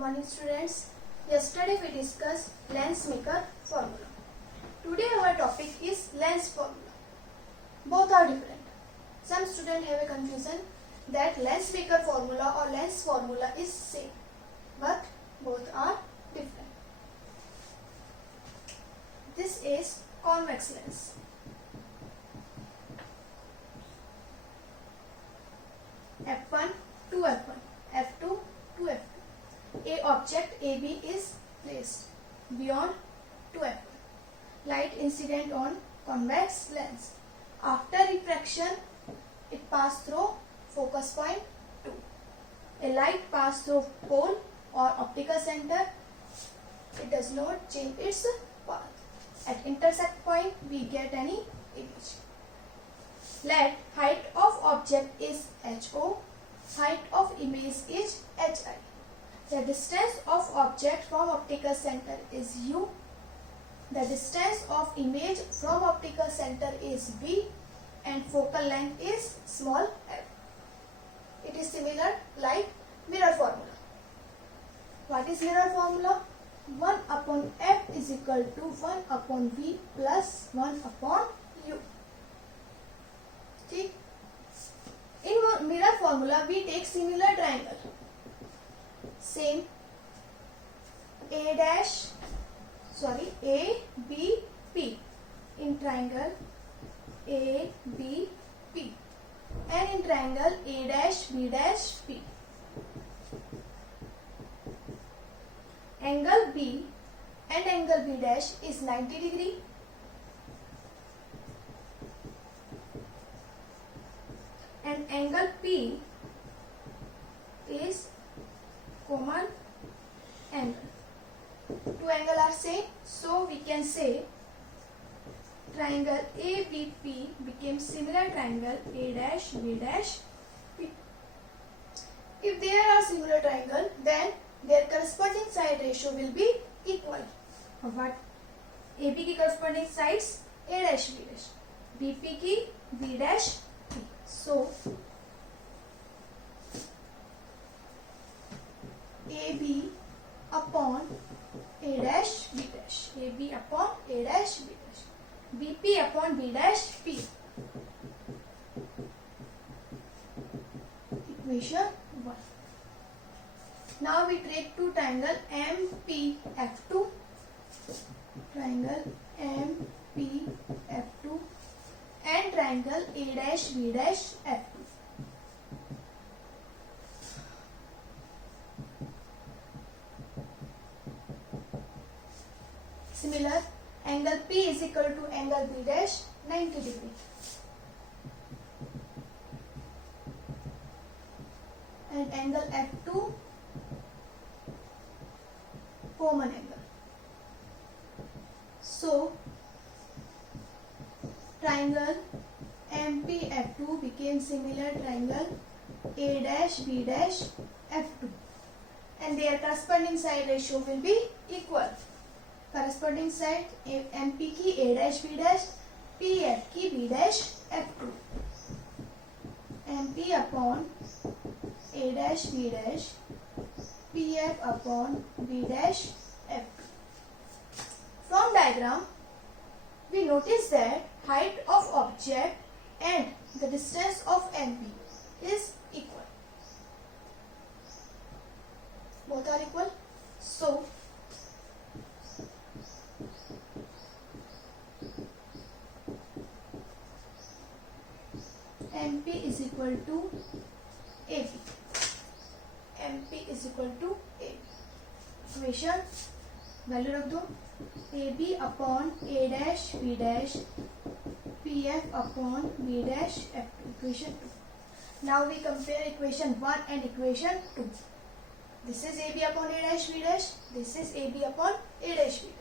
morning students. Yesterday we discussed Lensmaker formula. Today our topic is lens formula. Both are different. Some students have a confusion that Lensmaker formula or lens formula is same, but both are different. This is convex lens. F1 to F1, F2 to F2. A object AB is placed beyond to F1. Light incident on convex lens. After refraction, it passes through focus point 2. A light passes through pole or optical center. It does not change its path. At intersect point, we get any image. Let height of object is HO, height of image is HI. The distance of object from optical center is U. The distance of image from optical center is B, and focal length is small f. It is similar like mirror formula. What is mirror formula? 1 upon f is equal to 1 upon v plus 1 upon u. ठीक. In mirror formula we take similar triangle. Same A, B, P. In triangle A, B, P. And in triangle A, B, P. Angle B and angle B dash is 90 degree. And angle P is common angle. Two angles are same, so we can say triangle ABP became similar triangle A B P. If there are similar triangle, then their corresponding side ratio will be equal. What? AB की corresponding sides A B BP की B P. So AB upon A B AB upon A B BP upon B P. Equation 1. Now we take two triangle MPF2, triangle MPF2 and triangle A B F2. Similar, angle P is equal to angle B dash 90 degree. And angle F2 common angle. So triangle MPF2 became similar triangle A B F2, and their corresponding side ratio will be equal. Corresponding side MP की A B PF की B F2. MP upon A B PF upon B F2. From diagram, we notice that height of object and the distance of MP is equal. Both are equal. So MP is equal to AB. MP is equal to AB. Equation value रख दो. AB upon A B PF upon B F2. Equation 2. Now we compare equation 1 and equation 2. This is AB upon A B This is AB upon A B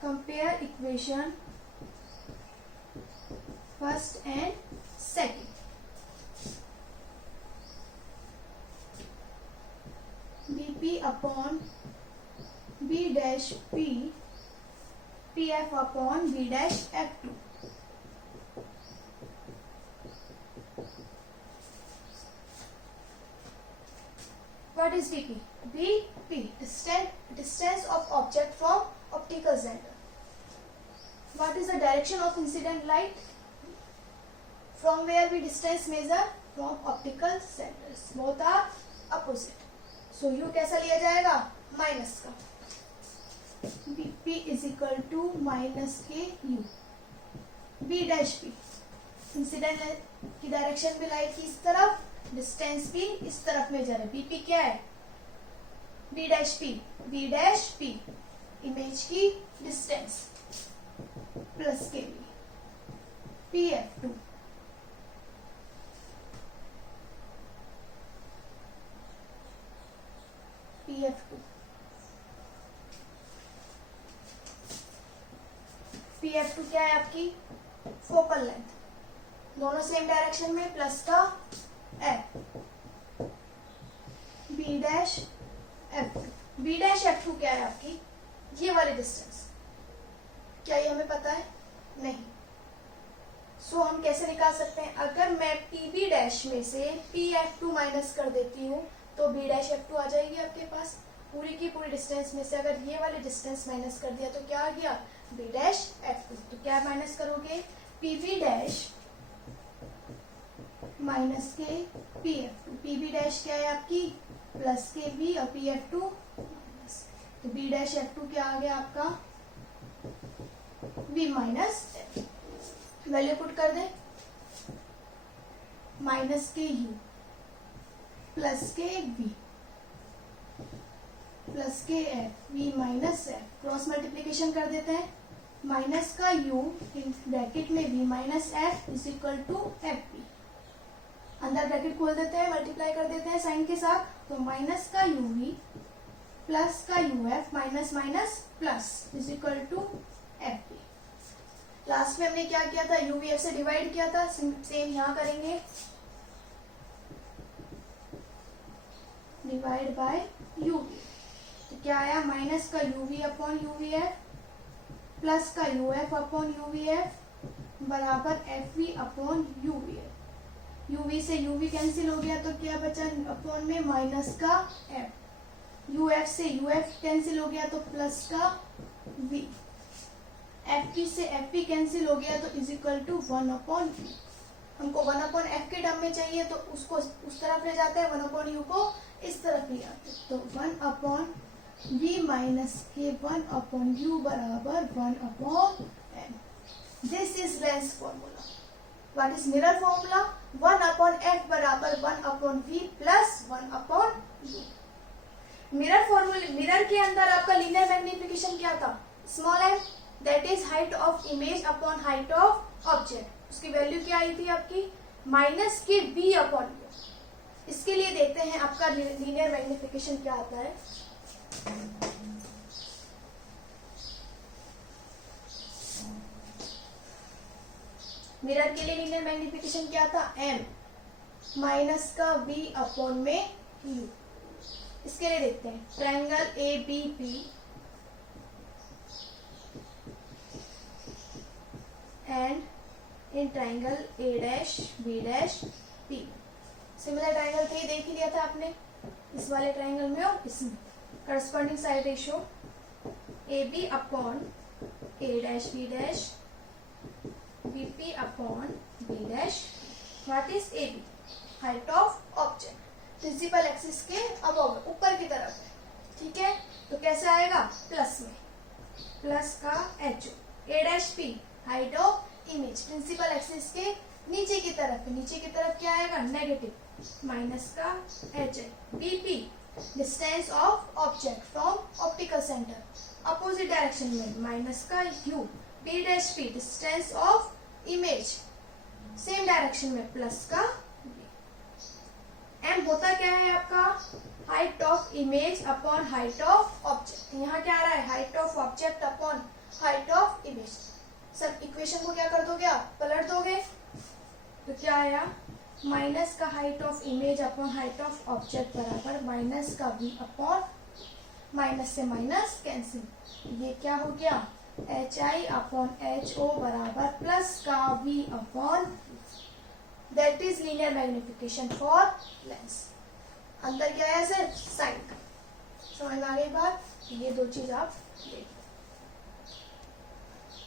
Compare equation first and second. BP upon B P PF upon B F2. What is BP? BP, distance of object from optical center. What is the direction of incident light? From where we distance measure? From optical centers. Both are opposite. So U कैसा लिया जाएगा? Minus का. BP is equal to minus KU. B dash P, incident की direction भी light की इस तरफ, distance भी इस तरफ मेजर है. BP क्या है? B dash P. B dash P, image की distance plus KB. PF2. PF2. PF2 क्या है आपकी? Focal length. दोनों सेम डायरेक्शन में, प्लस का F. B dash F2. B dash F2 क्या है आपकी? ये वाली डिस्टेंस. क्या ये हमें पता है? नहीं. सो हम कैसे निकाल सकते हैं? अगर मैं PB डैश में से PF2 माइनस कर देती हूँ तो B डैश F2 आ जाएगी आपके पास. पूरी की पूरी डिस्टेंस में से अगर ये वाली डिस्टेंस माइनस कर दिया तो क्या आ गया? B dash F2. तो क्या माइनस करोगे? PB डैश माइनस के PF2. PB डैश क्या है आपकी? प्लस के B और PF2 माइनस. तो B डैश F2 क्या आ गया आपका? B minus. वैल्यू पुट कर दे. माइनस के U प्लस के B प्लस के F. V minus F. Cross multiplication कर देते हैं. माइनस का U इन ब्रैकेट में V minus F is equal to FP. अंदर ब्रैकेट खोल देते हैं, मल्टीप्लाई कर देते हैं साइन के साथ. तो माइनस का UV प्लस का UF minus minus plus is equal to FP. Last में हमने क्या किया था? UVF से डिवाइड किया था. सेम यहाँ करेंगे. Divide by UV. तो क्या आया? माइनस का UV अपॉन UVF प्लस का UF अपॉन UVF बराबर FV अपॉन UVF. UV से UV कैंसिल हो गया तो क्या बचा अपॉन में? माइनस का F. UF से UF कैंसिल हो गया तो प्लस का V. FP से FP कैंसिल हो गया तो is equal to 1 upon U. हमको 1 अपॉन F के टर्म में चाहिए तो उसको उस तरफ ले जाते हैं, 1 अपॉन U को इस तरफ ले आते हैं. तो 1 अपॉन V माइनस के 1 अपॉन U बराबर 1 upon M. This is lens formula. What is mirror formula? 1 upon F बराबर 1 upon V plus 1 upon U. Mirror formula, mirror के अंदर आपका लीनियर मैग्निफिकेशन क्या था? Small m, that is height of image upon height of object. उसकी value क्या आई थी आपकी? माइनस के V अपॉन U. इसके लिए देखते हैं आपका लीनियर मैग्निफिकेशन क्या आता है. मिरर के लिए लीनियर मैग्निफिकेशन क्या था? M माइनस का V अपॉन में U. इसके लिए देखते हैं triangle ABP and in triangle A dash B dash P. Similar triangle थे, देख ही लिया था आपने इस वाले ट्रायंगल में और इसमें. Corresponding side ratio AB upon A dash B dash BP upon B dash. What is AB? Height of object. Principal axis के अबव, ऊपर की तरफ है. ठीक है, तो कैसे आएगा? प्लस में, प्लस का HO. A dash P height of image, principal axis के नीचे की तरफ है. नीचे की तरफ क्या आएगा? नेगेटिव, माइनस का HI. BP distance of object from optical centre, opposite direction में, माइनस का U. B dash P distance of image, same direction में, प्लस का V. M होता क्या है आपका? Height of image upon height of object. यहाँ क्या आ रहा है? Height of object upon height of image. सब इक्वेशन को क्या कर दोगे आप? पलट दोगे. तो क्या आया? माइनस का height of image upon height of object बराबर माइनस का V अपॉन, माइनस से माइनस कैंसिल. ये क्या हो गया? HI अपॉन HO बराबर प्लस का V upon. That is linear magnification for Lenz. अंदर क्या है सर, साइन। समझ में आ गई बात, ये दो चीज आप देख